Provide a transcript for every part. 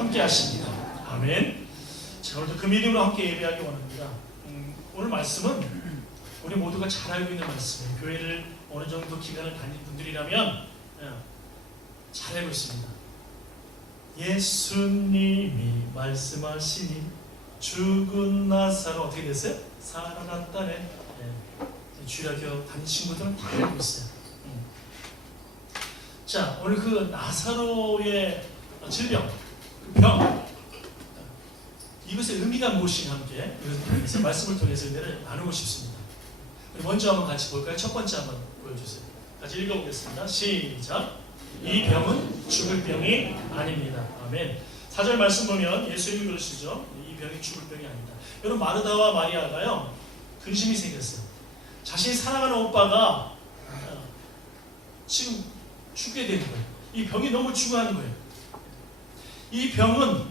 함께 하십니다. 아멘. 자, 오늘도 그 믿음으로 함께 예배하기 원합니다. 오늘 말씀은 우리 모두가 잘 알고 있는 말씀이에요. 교회를 어느 정도 기간을 다닌 분들이라면 잘 알고 있습니다. 예수님이 말씀하시니 죽은 나사로 어떻게 됐어요? 살아났다네. 주일학교 다닌 친구들은 다 알고 있어요. 자, 오늘 그 나사로의 질병, 그 병, 이것의 의미가 무엇인가 함께 이것을 통해서 말씀을 통해서 은혜를 나누고 싶습니다. 먼저 한번 같이 볼까요? 첫 번째 한번 보여주세요. 같이 읽어보겠습니다. 시작. 이 병은 죽을 병이 아닙니다. 아멘. 4절 말씀 보면 예수님이 그러시죠. 이 병이 죽을 병이 아니다. 여러분, 마르다와 마리아가요 근심이 생겼어요. 자신이 사랑하는 오빠가 지금 죽게 되는 거예요. 이 병이 너무 죽어가는 거예요. 이 병은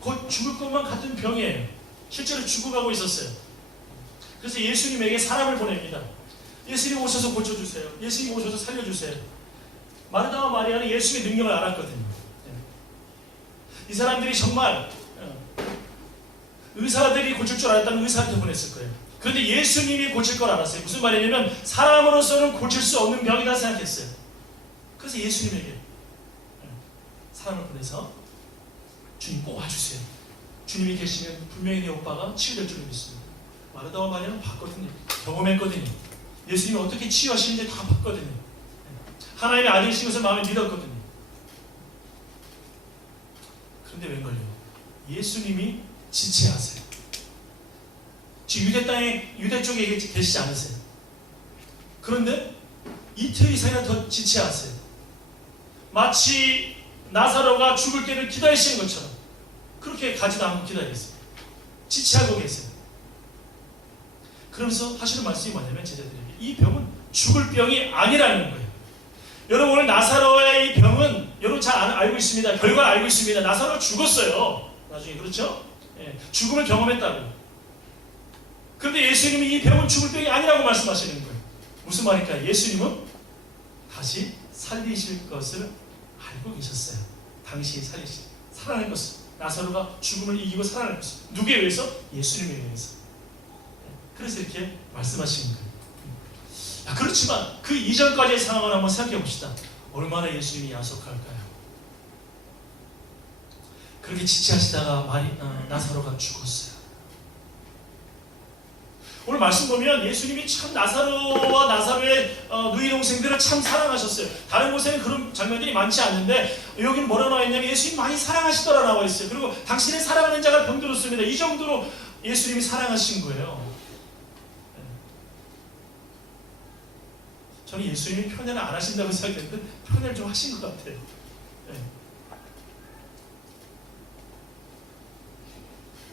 곧 죽을 것만 같은 병이에요. 실제로 죽어가고 있었어요. 그래서 예수님에게 사람을 보냅니다. 예수님 오셔서 고쳐주세요. 예수님 오셔서 살려주세요. 마르다와 마리아는 예수님의 능력을 알았거든요. 이 사람들이 정말 의사들이 고칠 줄 알았다면 의사한테 보냈을 거예요. 그런데 예수님이 고칠 걸 알았어요. 무슨 말이냐면 사람으로서는 고칠 수 없는 병이다 생각했어요. 그래서 예수님에게 사람을 보내서 주님 꼭 와주세요. 주님이 계시면 분명히 내 오빠가 치유될 줄 믿습니다. 마르다와 마리아는 봤거든요. 경험했거든요. 예수님이 어떻게 치유하시는지 다 봤거든요. 하나님의 아들이신 것을 마음에 믿었거든요. 그런데 웬걸요? 예수님이 지체하세요. 지금 유대 땅에 유대 쪽에 계시지 않으세요. 그런데 이틀 이상이나 더 지체하세요. 마치 나사로가 죽을 때를 기다리시는 것처럼 그렇게 가지도 않고 기다리겠어요. 지체하고 계세요. 그러면서 하시는 말씀이 뭐냐면 제자들에게 이 병은 죽을 병이 아니라는 거예요. 여러분, 오늘 나사로의 이 병은 여러분 잘 알고 있습니다. 결과를 알고 있습니다. 나사로가 죽었어요. 나중에. 그렇죠? 죽음을 경험했다고. 그런데 예수님이 이 병은 죽을 병이 아니라고 말씀하시는 거예요. 무슨 말일까요? 예수님은 다시 살리실 것을 알고 계셨어요. 당신이 살아날 것을. 나사로가 죽음을 이기고 살아날 것을. 누구에 의해서? 예수님에 의해서. 그래서 이렇게 말씀하시는 거예요. 그렇지만 그 이전까지의 상황을 한번 생각해 봅시다. 얼마나 예수님이 야속할까요? 그렇게 지체하시다가 나사로가 죽었어요. 오늘 말씀 보면 예수님이 참 나사로와 나사로의 누이 동생들을 참 사랑하셨어요. 다른 곳에는 그런 장면들이 많지 않는데 여기는 뭐라고 나와 있냐면 예수님 많이 사랑하시더라 나와 있어요. 그리고 당신의 사랑하는 자가 병들었습니다. 이 정도로 예수님이 사랑하신 거예요. 저는 예수님이 편애를 안 하신다고 생각했는데 편애를 좀 하신 것 같아요.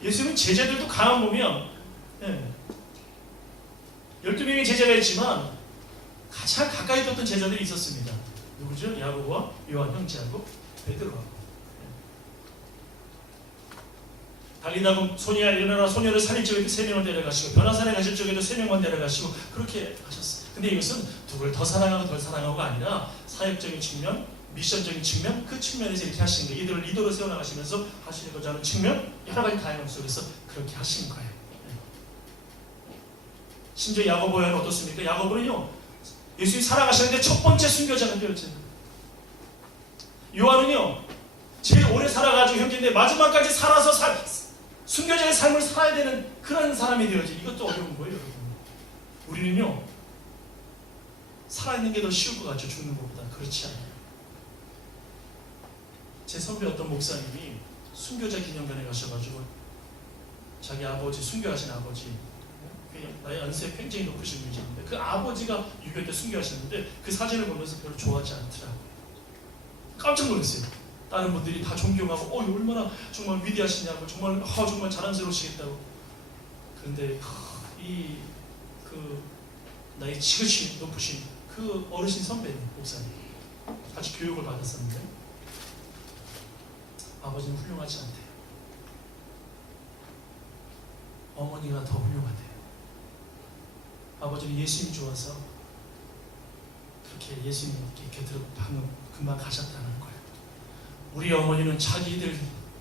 예수님은 제자들도 가만 보면 12명의 제자가 있지만 가장 가까이 뒀던 제자들이 있었습니다. 누구죠? 야고보와 요한 형제하고 베드로하고. 달리다 소녀야 일어나라 소녀를 살릴 적에도 3명을 데려가시고 변화산에 가실 적에도 3명만 데려가시고 그렇게 하셨어요. 근데 이것은 누구를 더 사랑하고 덜 사랑하고가 아니라 사역적인 측면, 미션적인 측면, 그 측면에서 이렇게 하신 거예요. 이들을 리더로 세워나가시면서 하시고자 하는 측면, 여러 가지 다양함 속에서 그렇게 하신 거예요. 심지어 야고보는 어떻습니까? 야고보는요 예수님이 살아가셨는데 첫 번째 순교자가 되었잖아요. 요한은요 제일 오래 살아가지고 형제인데 마지막까지 살아서 순교자의 삶을 살아야 되는 그런 사람이 되어지. 이것도 어려운 거예요, 여러분. 우리는요 살아있는 게 더 쉬울 것 같죠. 죽는 것보다. 그렇지 않아요. 제 선배 어떤 목사님이 순교자 기념관에 가셔가지고 자기 아버지, 순교하신 아버지, 나의 연세 굉장히 높으신 분이신데 그 아버지가 6.25 때 순교하셨는데 그 사진을 보면서 별로 좋아하지 않더라고요. 깜짝 놀랐어요. 다른 분들이 다 존경하고 얼마나 정말 위대하시냐고 정말 자랑스러우시겠다고. 그런데 나의 지극히 높으신 그 어르신 선배님, 목사님 같이 교육을 받았었는데 아버지는 훌륭하지 않대요. 어머니가 더 훌륭하대요. 아버지는 예수님이 좋아서 그렇게 예수님 곁으로 방금 금방 가셨다는 거예요. 우리 어머니는 자기들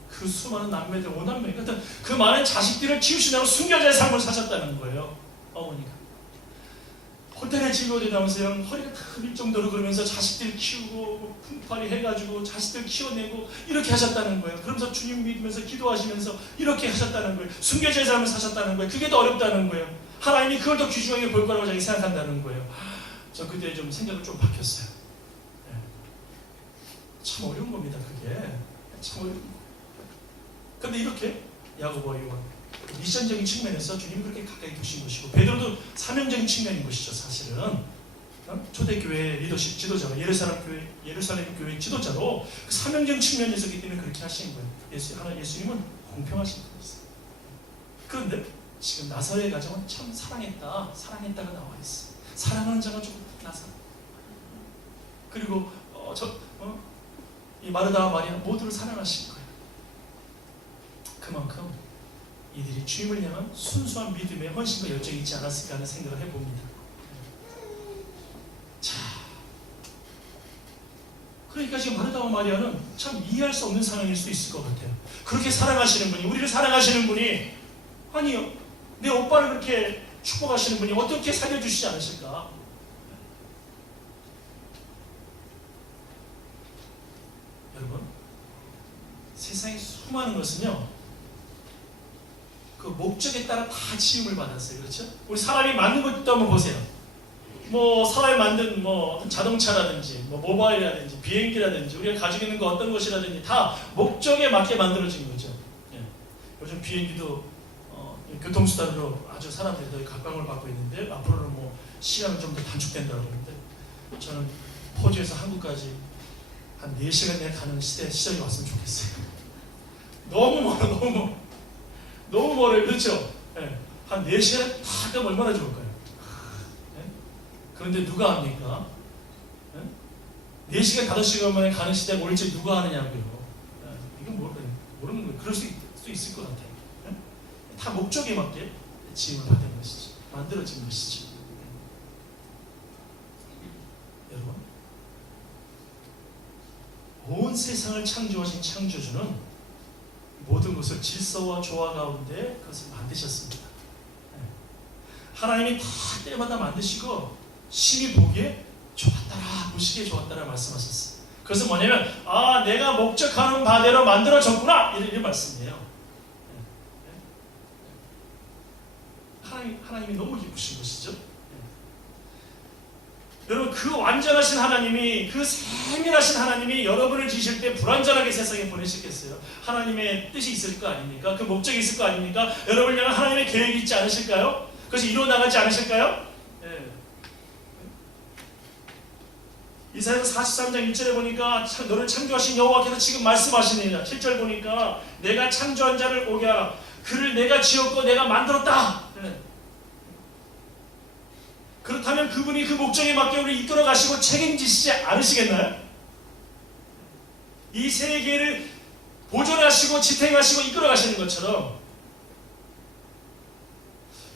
그 수많은 남매들, 오남매 같은 그 많은 자식들을 키우시느라고 순교자의 삶을 사셨다는 거예요. 어머니가 호텔에 진료되면서 허리가 다 밀 정도로 그러면서 자식들 키우고 품팔이 해가지고 자식들 키워내고 이렇게 하셨다는 거예요. 그러면서 주님 믿으면서 기도하시면서 이렇게 하셨다는 거예요. 순교자의 삶을 사셨다는 거예요. 그게 더 어렵다는 거예요. 하나님이 그걸 더 귀중하게 볼 거라고 자기 생각한다는 거예요. 저 그때 좀 생각을 좀 바뀌었어요. 네. 참 어려운 겁니다. 그게 참 어려운 거예요. 그런데 이렇게 야고보와 요한 미션적인 측면에서 주님이 그렇게 가까이 두신 것이고, 베드로도 사명적인 측면인 것이죠. 사실은 초대교회 리더십 지도자로 예루살렘 교회 지도자로 그 사명적인 측면에서 있기 때문에 그렇게 하신 거예요. 예수님은 공평하신 분이었어요. 그런데 지금 나사로의 가정은 참 사랑했다가 나와 있어. 사랑하는 자가 조금 나사. 그리고 이 마르다와 마리아 모두를 사랑하신 거예요. 그만큼 이들이 주님을 향한 순수한 믿음의 헌신과 열정이 있지 않았을까 하는 생각을 해봅니다. 자, 그러니까 지금 마르다와 마리아는 참 이해할 수 없는 상황일 수 있을 것 같아요. 그렇게 사랑하시는 분이, 우리를 사랑하시는 분이, 아니요, 내 오빠를 그렇게 축복하시는 분이 어떻게 살려주시지 않으실까? 여러분, 세상에 수많은 것은요, 그 목적에 따라 다 지음을 받았어요. 그렇죠? 우리 사람이 만든 것도 한번 보세요. 뭐 사람이 만든 뭐 자동차라든지 뭐 모바일이라든지 비행기라든지 우리가 가지고 있는 거 어떤 것이라든지 다 목적에 맞게 만들어진 거죠. 예. 요즘 비행기도 교통수단으로 아주 사람들이 더 각광을 받고 있는데, 앞으로는 뭐 시간은 좀 더 단축된다고 그러는데, 저는 호주에서 한국까지 한 4시간 내에 가는 시절이 왔으면 좋겠어요. 너무 멀어, 너무 멀어요. 그렇죠? 네. 한 4시간 다 가면 얼마나 좋을까요? 네? 그런데 누가 합니까? 네? 4시간, 5시간 만에 가는 시대가 올지 누가 하느냐고요. 네. 이건 모르는 거예요. 그럴 수 있을 것 같아요. 네? 다 목적에 맞게 지음을 받은 것이죠. 만들어진 것이죠. 여러분, 온 세상을 창조하신 창조주는 모든 것을 질서와 조화 가운데 그것을 만드셨습니다. 하나님이 다 때마다 만드시고 심히 보기에 좋았더라, 보시기에 좋았더라 말씀하셨어요. 그것은 뭐냐면, 내가 목적하는 바대로 만들어졌구나, 이런 말씀이에요. 하나님이 너무 기쁘신 것이죠. 여러분, 그 완전하신 하나님이, 그 세밀하신 하나님이 여러분을 지으실 때 불완전하게 세상에 보내셨겠어요? 하나님의 뜻이 있을 거 아닙니까? 그 목적이 있을 거 아닙니까? 여러분을 향한 하나님의 계획이 있지 않으실까요? 그것이 이루어나가지 않으실까요? 네. 이사야서 43장 1절에 보니까 너를 창조하신 여호와께서 지금 말씀하시느니라. 7절 보니까 내가 창조한 자를 오게 하라. 그를 내가 지었고 내가 만들었다. 네. 그렇다면 그분이 그 목적에 맞게 우리를 이끌어 가시고 책임지시지 않으시겠나요? 이 세계를 보존하시고 지탱하시고 이끌어 가시는 것처럼,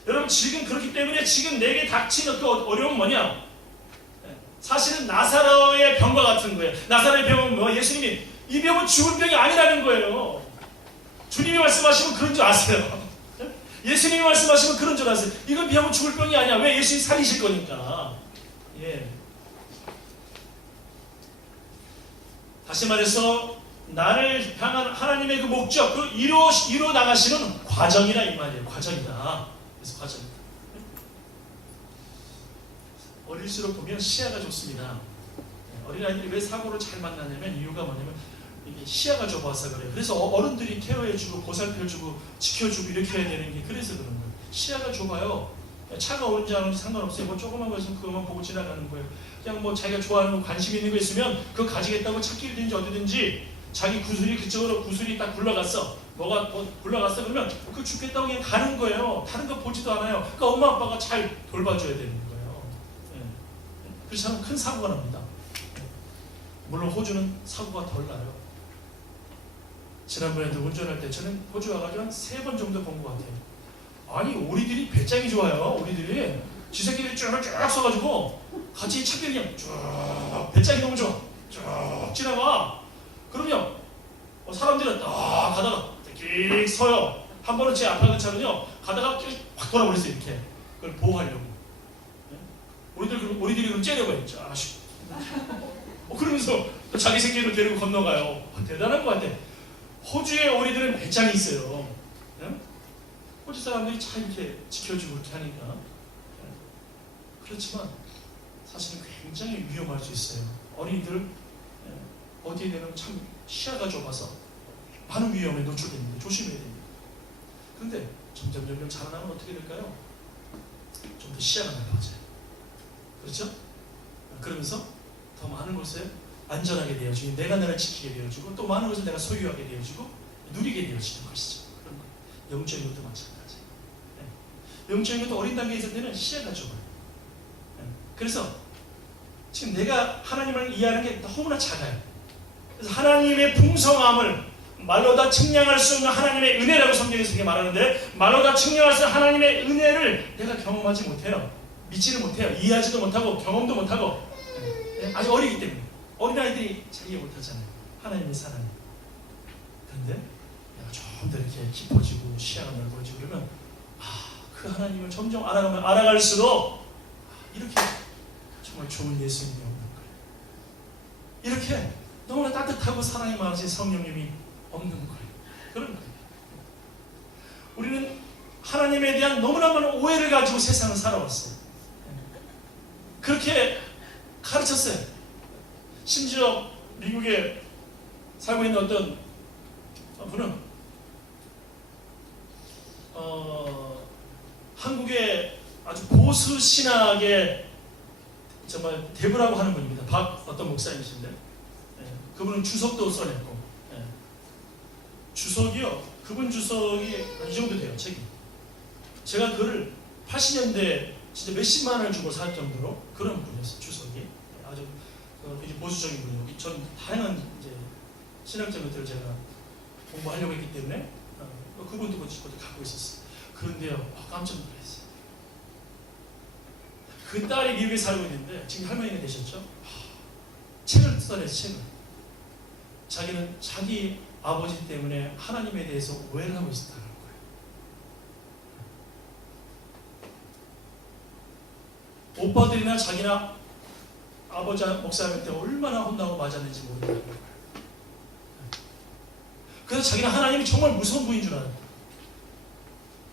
여러분, 지금 그렇기 때문에 지금 내게 닥친 그 어려움은 뭐냐? 사실은 나사로의 병과 같은 거예요. 나사로의 병은 뭐? 예수님이 이 병은 죽을 병이 아니라는 거예요. 주님이 말씀하시면 그런 줄 아세요. 예수님이 말씀하시면 그런 줄 아세요. 이건 병은 죽을 병이 아니야. 왜? 예수님이 살리실 거니까. 예. 다시 말해서 나를 향한 하나님의 그 목적, 그 이루어 나가시는 과정이라 이 말이에요. 과정이다. 그래서 과정이다. 어릴수록 보면 시야가 좋습니다. 어린아이들이 왜 사고를 잘 만나냐면 이유가 뭐냐면 이게 시야가 좁아서 그래요. 그래서 어른들이 케어해주고 보살펴주고 지켜주고 이렇게 해야 되는 게 그래서 그런 거예요. 시야가 좁아요. 차가 오는지 안 오는지 상관없어요. 뭐 조그만 거 있으면 그것만 보고 지나가는 거예요. 그냥 뭐 자기가 좋아하는 거, 관심 있는 거 있으면 그거 가지겠다고 찾기든지 어디든지, 자기 구슬이 그쪽으로 구슬이 딱 굴러갔어. 뭐가 굴러갔어 그러면 그거 죽겠다고 그냥 가는 거예요. 다른 거 보지도 않아요. 그러니까 엄마 아빠가 잘 돌봐줘야 되는 거예요. 그래서 저는 큰 사고가 납니다. 물론 호주는 사고가 덜 나요. 지난번에도 운전할 때 저는 호주 와가지고 한 3번 정도 본 것 같아요. 아니, 오리들이 배짱이 좋아요. 오리들이 지새끼들이 쭉 써가지고 같이 찾기 그냥 쭉 배짱이 너무 좋아. 쭉 지나가. 그러면 사람들은 가다가 끽 서요. 한 번은 제 앞에 간 차는요, 가다가 확 돌아버렸어요, 이렇게. 그걸 보호하려고. 우리들이 그럼 째려고 했죠. 그러면서 또 자기 새끼를 데리고 건너가요. 대단한 것 같아. 호주의 오리들은 배짱이 있어요. 호주 사람들이 잘 이렇게 지켜주고 이렇게 하니까. 그렇지만 사실은 굉장히 위험할 수 있어요. 어린이들 어디에 되면 참 시야가 좁아서 많은 위험에 노출됩니다. 조심해야 됩니다. 그런데 점점 자라나면 어떻게 될까요? 좀 더 시야가 넓어져요. 그렇죠? 그러면서 더 많은 것을 안전하게 되어지고 내가 나를 지키게 되어지고 또 많은 것을 내가 소유하게 되어지고 누리게 되어지는 것이죠. 그런 거. 영적인 것도 마찬가지. 영적인 것도 어린 단계에 있을 때는 시야가 좁아요. 그래서 지금 내가 하나님을 이해하는 게 너무나 작아요. 그래서 하나님의 풍성함을 말로 다 측량할 수 없는 하나님의 은혜라고 성경에서 이렇게 말하는데, 말로 다 측량할 수 없는 하나님의 은혜를 내가 경험하지 못해요. 믿지를 못해요. 이해하지도 못하고 경험도 못하고. 아직 어리기 때문에. 어린아이들이 잘 이해 못하잖아요. 하나님의 사랑을. 그런데 내가 좀 더 이렇게 깊어지고 시야가 넓어지고 그러면 그 하나님을 점점 알아가면 알아갈수록 이렇게 정말 좋은 예수님이 없는 거예요. 이렇게 너무나 따뜻하고 사랑이 많으신 성령님이 없는 거예요. 그런 거예요. 우리는 하나님에 대한 너무나 많은 오해를 가지고 세상을 살아왔어요. 그렇게 가르쳤어요. 심지어 미국에 살고 있는 어떤 분은 한국의 아주 보수 신학의 정말 대부라고 하는 분입니다. 어떤 목사님이신데, 그분은 주석도 써냈고, 주석이요, 그분 주석이 이 정도 돼요, 책이. 제가 그를 80년대 진짜 몇십만 원을 주고 살 정도로 그런 분이었어요, 주석이. 아주 보수적인 분이고, 전 다양한 이제 신학적인 것들을 제가 공부하려고 했기 때문에 그분도 그것도 갖고 있었어요. 그런데요, 깜짝 놀랐어요. 그 딸이 미국에 살고 있는데 지금 할머니가 되셨죠? 책을 써냈어요, 책을. 자기는 자기 아버지 때문에 하나님에 대해서 오해를 하고 있었다는 거예요. 오빠들이나 자기나 아버지 목사님한테 얼마나 혼나고 맞았는지 모른다는 거예요. 그래서 자기는 하나님이 정말 무서운 분인 줄 알아요.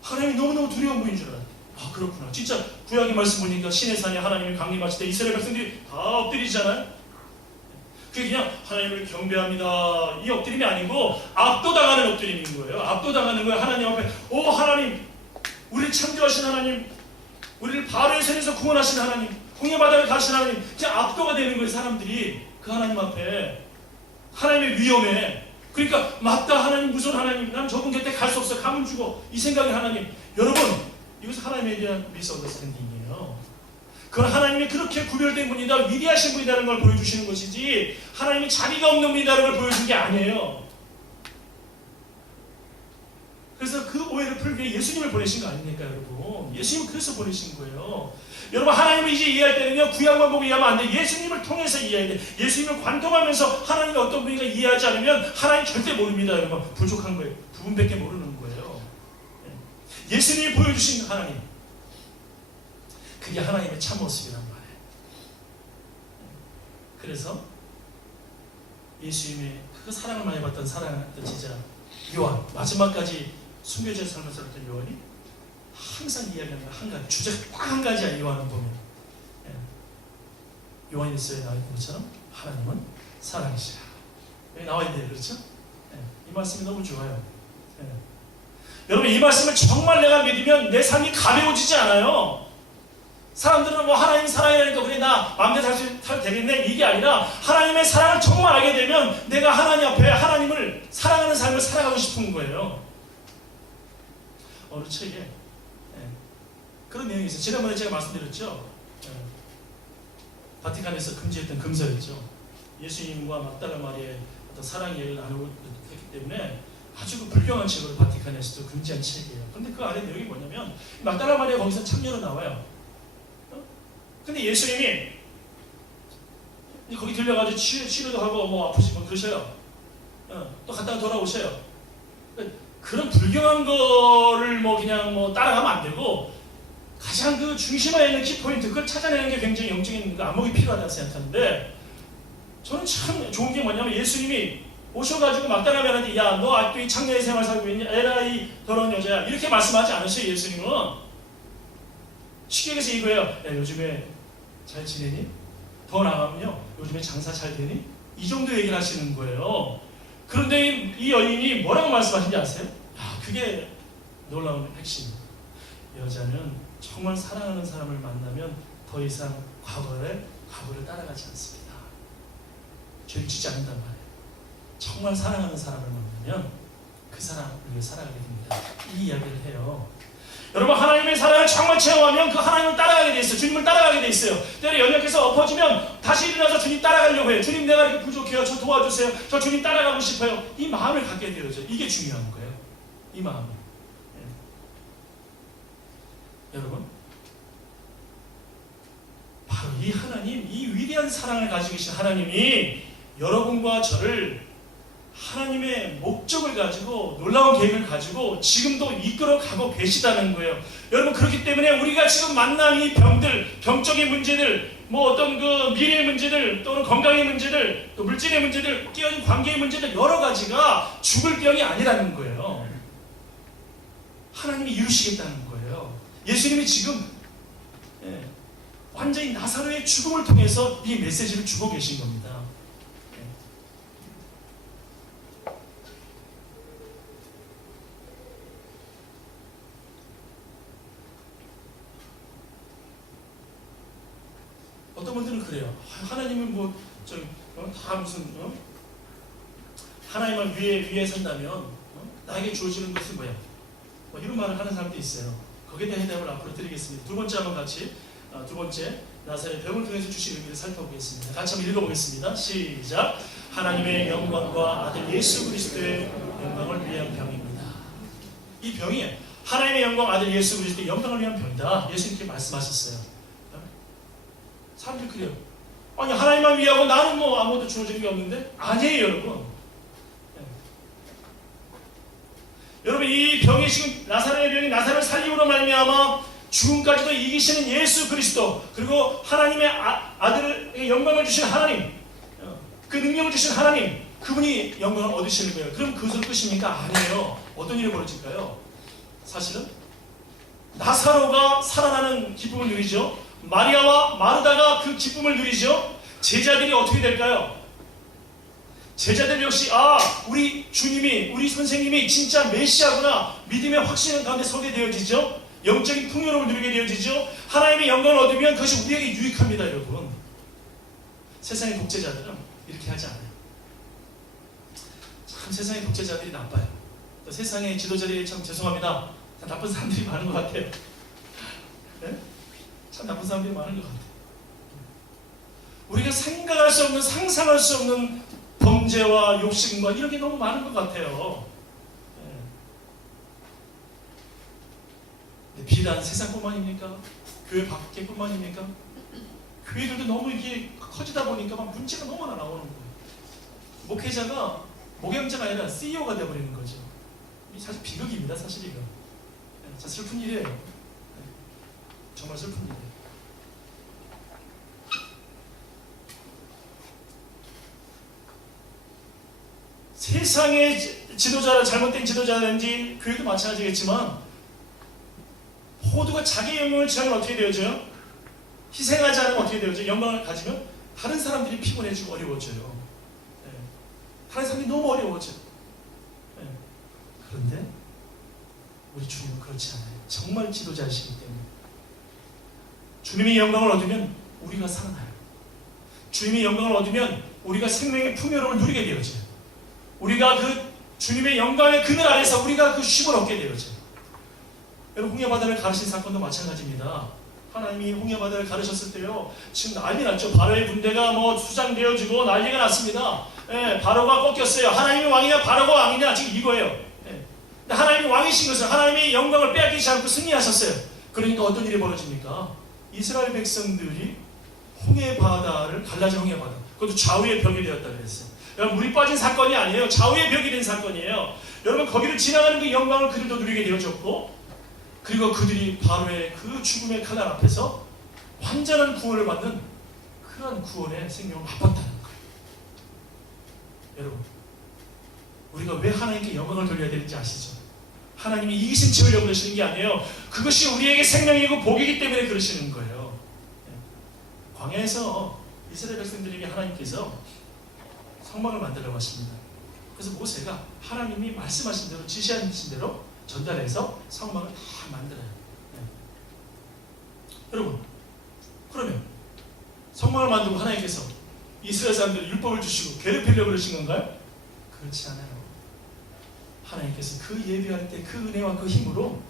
하나님이 너무너무 두려운 분인 줄 알아요. 그렇구나. 진짜 구약의 말씀 보니까 신의 산에 하나님이 강림하실 때 이스라엘 백성들이 다 엎드리잖아요. 그게 그냥 하나님을 경배합니다 이 엎드림이 아니고 압도당하는 엎드림인 거예요. 압도당하는 거예요. 하나님 앞에 하나님, 우리를 창조하신 하나님, 우리를 바로의 손에서 구원하신 하나님, 홍해 바다를 가신 하나님, 그냥 압도가 되는 거예요. 사람들이 그 하나님 앞에. 하나님의 위엄에. 그러니까 맞다, 하나님 무서운 하나님, 난 저분 곁에 갈 수 없어, 가면 죽어, 이 생각이 하나님. 여러분, 이것은 하나님에 대한 미스언더스탠딩이에요. 그건 하나님이 그렇게 구별된 분이다, 위대하신 분이라는 걸 보여주시는 것이지, 하나님이 자비가 없는 분이라는 걸 보여준 게 아니에요. 그래서 그 오해를 풀기 위해 예수님을 보내신 거 아닙니까, 여러분? 예수님은 그래서 보내신 거예요. 여러분, 하나님을 이제 이해할 때는요, 구약만 보고 이해하면 안 돼. 예수님을 통해서 이해해야 돼. 예수님을 관통하면서 하나님이 어떤 분인가 이해하지 않으면 하나님 절대 모릅니다, 여러분. 부족한 거예요. 부분밖에 모르는 거예요. 예수님이 보여주신 하나님, 그게 하나님의 참모습이란 말이에요. 그래서 예수님의 그 사랑을 많이 받던 사랑했던 제자 요한, 마지막까지 숨겨진 삶을 살았던 요한이 항상 이야기하는 한 가지, 주제가 딱 한 가지야. 요한은 보면 요한일서에 나와 있는 것처럼 하나님은 사랑이시라. 여기 나와 있네요, 그렇죠? 이 말씀이 너무 좋아요. 여러분, 이 말씀을 정말 내가 믿으면 내 삶이 가벼워지지 않아요. 사람들은 하나님 사랑이라니까 그래, 나 마음대로 살 되겠네, 이게 아니라 하나님의 사랑을 정말 알게 되면 내가 하나님 앞에 하나님을 사랑하는 삶을 살아가고 싶은 거예요. 어느 책에 그런 내용이 있어요. 지난번에 제가 말씀드렸죠. 바티칸에서 금지했던 금서였죠. 예수님과 막달라 마리아의 어떤 사랑 이야기를 나누고 했기 때문에 아주 그 불경한 책으로 바티칸에서도 금지한 책이에요. 근데 그 안에 내용이 뭐냐면, 막달라 마리아 거기서 참여로 나와요. 근데 예수님이 거기 들려가지고 치료도 하고 아프시고 그러셔요. 또 갔다가 돌아오셔요. 그런 불경한 거를 뭐 그냥 뭐 따라가면 안 되고 가장 그 중심에 있는 키포인트 그걸 찾아내는 게 굉장히 영적인 그 안목이 필요하다고 생각하는데, 저는 참 좋은 게 뭐냐면 예수님이 오셔가지고 막다라면한테 야 너 아직도 이 창녀의 생활 살고 있냐, 에라 이 더러운 여자야, 이렇게 말씀하지 않으셔요. 예수님은 쉽게 얘기해서 이거예요. 야 요즘에 잘 지내니? 더 나가면요 요즘에 장사 잘 되니? 이 정도 얘기를 하시는 거예요. 그런데 이 여인이 뭐라고 말씀하신지 아세요? 그게 놀라운 핵심. 여자는 정말 사랑하는 사람을 만나면 더 이상 과거를 따라가지 않습니다. 죄를 짓지 않는단 말이에요. 정말 사랑하는 사람을 만나면 그 사람을 위해 살아가게 됩니다. 이 이야기를 해요. 여러분, 하나님의 사랑을 정말 체험하면 그 하나님을 따라가게 돼 있어요. 주님을 따라가게 돼 있어요. 때로 연약해서 엎어지면 다시 일어나서 주님 따라가려고 해요. 주님 내가 이렇게 부족해요. 저 도와주세요. 저 주님 따라가고 싶어요. 이 마음을 갖게 되어져. 이게 중요한 거예요. 이 마음을. 여러분, 바로 이 하나님, 이 위대한 사랑을 가지고 계신 하나님이 여러분과 저를 하나님의 목적을 가지고 놀라운 계획을 가지고 지금도 이끌어가고 계시다는 거예요. 여러분, 그렇기 때문에 우리가 지금 만난 이 병들, 병적인 문제들, 뭐 어떤 그 미래의 문제들, 또는 건강의 문제들, 또 물질의 문제들, 끼어진 관계의 문제들, 여러 가지가 죽을 병이 아니라는 거예요. 하나님이 이루시겠다는 거예요. 예수님이 지금 완전히 나사로의 죽음을 통해서 이 메시지를 주고 계신 겁니다. 어떤 분들은 그래요. 하나님은 뭐 다 무슨 하나님만 위에 선다면 나에게 주어지는 것은 뭐야? 뭐 이런 말을 하는 사람도 있어요. 거기에 대한 해답을 앞으로 드리겠습니다. 두 번째 한번 같이 두 번째 나사로의 병을 통해서 주신 의미를 살펴보겠습니다. 같이 한번 읽어보겠습니다. 시작. 하나님의 영광과 아들 예수 그리스도의 영광을 위한 병입니다. 이 병이 하나님의 영광, 아들 예수 그리스도의 영광을 위한 병이다. 예수님께 말씀하셨어요. 사람들이 그래요. 아니 하나님만 위하고 나는 뭐 아무것도 주어진 게 없는데? 아니에요, 여러분. 여러분, 이 병이 지금 나사로의 병이 나사로를 살림으로 말미암아 죽음까지도 이기시는 예수 그리스도, 그리고 하나님의 아들에게 영광을 주신 하나님, 그 능력을 주신 하나님, 그분이 영광을 얻으시는 거예요. 그럼 그것으로 끝입니까? 아니에요. 어떤 일이 벌어질까요? 사실은 나사로가 살아나는 기쁨을 누리죠. 마리아와 마르다가 그 기쁨을 누리죠. 제자들이 어떻게 될까요? 제자들 역시 우리 주님이, 우리 선생님이 진짜 메시아구나 믿음의 확신 가운데 서게 되어지죠. 영적인 풍요로움을 누리게 되어지죠. 하나님의 영광을 얻으면 그것이 우리에게 유익합니다. 여러분, 세상의 독재자들은 이렇게 하지 않아요. 참 세상의 독재자들이 나빠요. 또 세상의 지도자들이 참 죄송합니다, 나쁜 사람들이 많은 것 같아요. 네? 참 나쁜 사람들이 많은 것 같아요. 우리가 생각할 수 없는, 상상할 수 없는 범죄와 욕심과 이런 게 너무 많은 것 같아요. 네. 비단 세상뿐만입니까? 교회 밖에뿐만입니까? 교회들도 너무 이게 커지다 보니까 막 문제가 너무나 나오는 거예요. 목회자가 목양자가 아니라 CEO가 되어버리는 거죠. 사실 비극입니다. 사실 이거. 참 슬픈 일이에요. 정말 슬픈 일이에요. 세상의 지도자라 잘못된 지도자든지 교회도 마찬가지겠지만 모두가 자기의 영광을 취하면 어떻게 되어져요? 희생하지 않으면 어떻게 되어져요? 영광을 가지면 다른 사람들이 피곤해지고 어려워져요. 네. 다른 사람들이 너무 어려워져요. 네. 그런데 우리 주님은 그렇지 않아요. 정말 지도자이시기 때문에 주님의 영광을 얻으면 우리가 살아나요. 주님의 영광을 얻으면 우리가 생명의 풍요로움을 누리게 되어져요. 우리가 그 주님의 영광의 그늘 아래서 우리가 그 쉼을 얻게 되어져요. 여러분, 홍해바다를 가르신 사건도 마찬가지입니다. 하나님이 홍해바다를 가르셨을 때요, 지금 난리 났죠. 바로의 군대가 뭐 수장되어지고 난리가 났습니다. 예, 바로가 꺾였어요. 하나님이 왕이냐 바로가 왕이냐, 지금 이거예요. 예. 근데 하나님이 왕이신 것은 하나님의 영광을 빼앗기지 않고 승리하셨어요. 그러니까 어떤 일이 벌어집니까? 이스라엘 백성들이 홍해바다를 갈라진 홍해바다, 그것도 좌우의 벽이 되었다 그랬어요. 여러분, 물이 빠진 사건이 아니에요. 좌우의 벽이 된 사건이에요. 여러분, 거기를 지나가는 그 영광을 그들도 누리게 되어졌고, 그리고 그들이 바로의 그 죽음의 칼날 앞에서 완전한 구원을 받는 그런 구원의 생명을 맛봤다는 거예요. 여러분, 우리가 왜 하나님께 영광을 돌려야 되는지 아시죠? 하나님이 이기심 채우려고 그러시는 게 아니에요. 그것이 우리에게 생명이고 복이기 때문에 그러시는 거예요. 광야에서 이스라엘 백성들에게 하나님께서 성막을 만들라고 하십니다. 그래서 모세가 하나님이 말씀하신 대로, 지시하신 대로 전달해서 성막을 다 만들어요. 여러분, 그러면 성막을 만들고 하나님께서 이스라엘 사람들 율법을 주시고 괴롭히려고 그러신 건가요? 그렇지 않아요. 하나님께서 그 예비할 때 그 은혜와 그 힘으로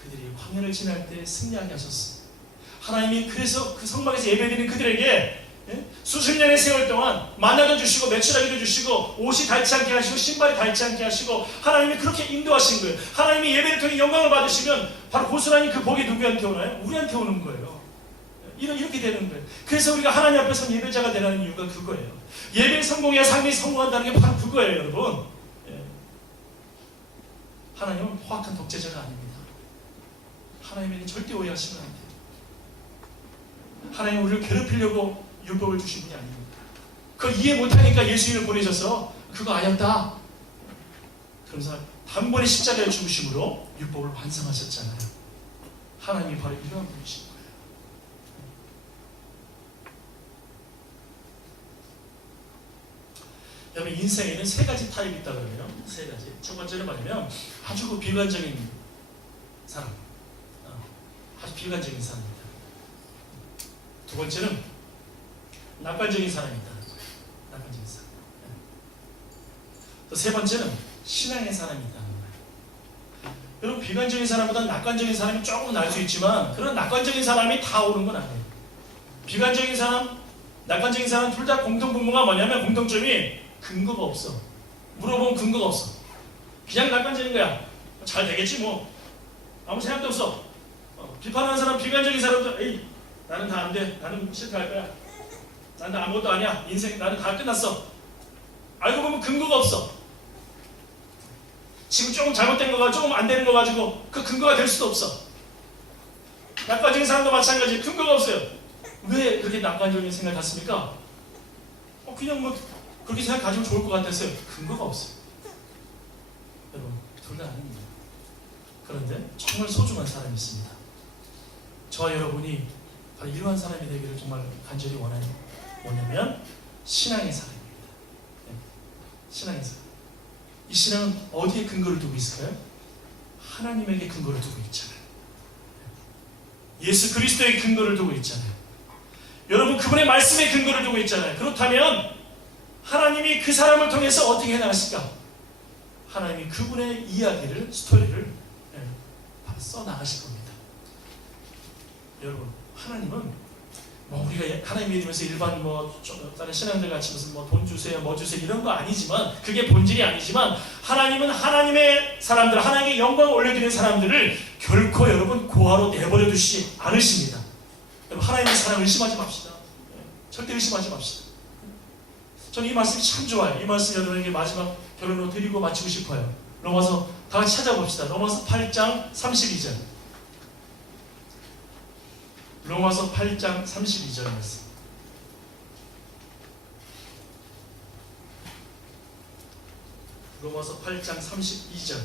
그들이 광야를 지날 때 승리하게 하셨어요. 하나님이 그래서 그 성막에서 예배드리는 그들에게 수십 년의 세월 동안 만나도 주시고 매출하기도 주시고 옷이 닳지 않게 하시고 신발이 닳지 않게 하시고 하나님이 그렇게 인도하신 거예요. 하나님이 예배를 통해 영광을 받으시면 바로 고스란히 그 복이 누구한테 오나요? 우리한테 오는 거예요. 이렇게 되는 거예요. 그래서 우리가 하나님 앞에서 예배자가 되라는 이유가 그거예요. 예배 성공해야 삶이 성공한다는 게 바로 그거예요, 여러분. 하나님은 포악한 독재자가 아닙니다. 하나님에게 절대 오해하시면 안 돼요. 하나님은 우리를 괴롭히려고 율법을 주신 분이 아닙니다. 그걸 이해 못하니까 예수님을 보내셔서 그거 아니었다. 그러면서 단번에 십자가에 죽으심으로 율법을 완성하셨잖아요. 하나님이 바로 이러한 분이신 거예요. 여러분, 인생에는 세 가지 타입이 있다고 그러네요. 세 가지. 첫 번째는 뭐냐면 아주 그 비관적인 사람, 아주 비관적인 사람입니다. 두 번째는 낙관적인 사람이다. 낙관적인 사람. 또 세 번째는 신앙의 사람이 있다는 거예요. 여러분, 비관적인 사람보다 낙관적인 사람이 조금 날 수 있지만 그런 낙관적인 사람이 다 오는 건 아니에요. 비관적인 사람, 낙관적인 사람 둘 다 공통분모가 뭐냐면 공통점이 근거가 없어. 물어보면 근거가 없어. 그냥 낙관적인 거야. 잘 되겠지 뭐. 아무 생각도 없어. 비판하는 사람, 비관적인 사람도 에이, 나는 다 안 돼. 나는 실패할 거야. 나는 아무것도 아니야. 인생 나는 다 끝났어. 알고 보면 근거가 없어. 지금 조금 잘못된 거가 조금 안 되는 거 가지고 그 근거가 될 수도 없어. 낙관적인 사람도 마찬가지. 근거가 없어요. 왜 그렇게 낙관적인 생각을 갖습니까? 그냥 뭐 그렇게 생각 가지면 좋을 것 같았어요. 근거가 없어요. 여러분, 둘 다 아닙니다. 그런데 정말 소중한 사람이 있습니다. 저와 여러분이 바로 이러한 사람이 되기를 정말 간절히 원해요. 뭐냐면 신앙의 사람입니다. 신앙의 사람. 이 신앙은 어디에 근거를 두고 있을까요? 하나님에게 근거를 두고 있잖아요. 예수 그리스도에게 근거를 두고 있잖아요. 여러분, 그분의 말씀에 근거를 두고 있잖아요. 그렇다면 하나님이 그 사람을 통해서 어떻게 해나가실까? 하나님이 그분의 이야기를, 스토리를 써나가실 겁니다. 여러분, 하나님은 우리가 하나님 믿으면서 일반 다른 신앙들 같이 무슨 돈 주세요, 뭐 주세요 이런 거 아니지만, 그게 본질이 아니지만, 하나님은 하나님의 사람들, 하나님의 영광을 올려드리는 사람들을 결코 여러분 고아로 내버려 두시지 않으십니다. 여러분, 하나님의 사랑을 의심하지 맙시다. 절대 의심하지 맙시다. 저는 이 말씀이 참 좋아요. 이 말씀 여러분에게 마지막 결론으로 드리고 마치고 싶어요. 로마서 다 같이 찾아봅시다. 로마서 8장 32절. 로마서 8장 32절 말씀. 로마서 8장 32절.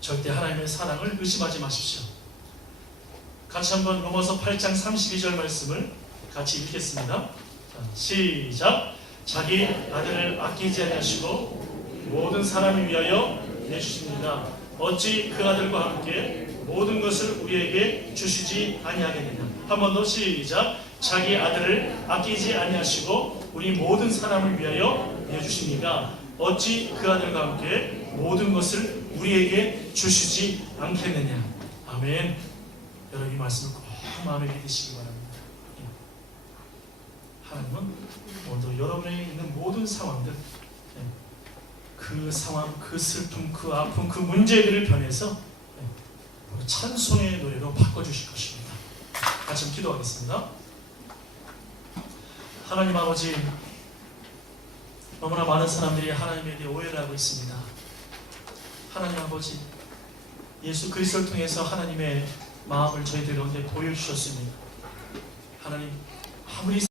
절대 하나님의 사랑을 의심하지 마십시오. 같이 한번 로마서 8장 32절 말씀을 같이 읽겠습니다. 자, 시작. 자기 아들을 아끼지 아니하시고 모든 사람을 위하여 내주십니다. 어찌 그 아들과 함께 모든 것을 우리에게 주시지 아니하겠느냐. 한 번 더 시작. 자기 아들을 아끼지 아니하시고 우리 모든 사람을 위하여 내주십니다. 어찌 그 아들과 함께 모든 것을 우리에게 주시지 않겠느냐. 아멘. 여러분, 이 말씀을 꼭 마음에 믿으시기 바랍니다. 하나님은 오늘도 여러분에게 있는 모든 상황들, 그 상황, 그 슬픔, 그 아픔, 그 문제들을 변해서 찬송의 노래로 바꿔주실 것입니다. 같이 기도하겠습니다. 하나님 아버지, 너무나 많은 사람들이 하나님에 대해 오해를 하고 있습니다. 하나님 아버지, 예수 그리스도를 통해서 하나님의 마음을 저희들 가운데 보여주셨습니다. 하나님, 아무리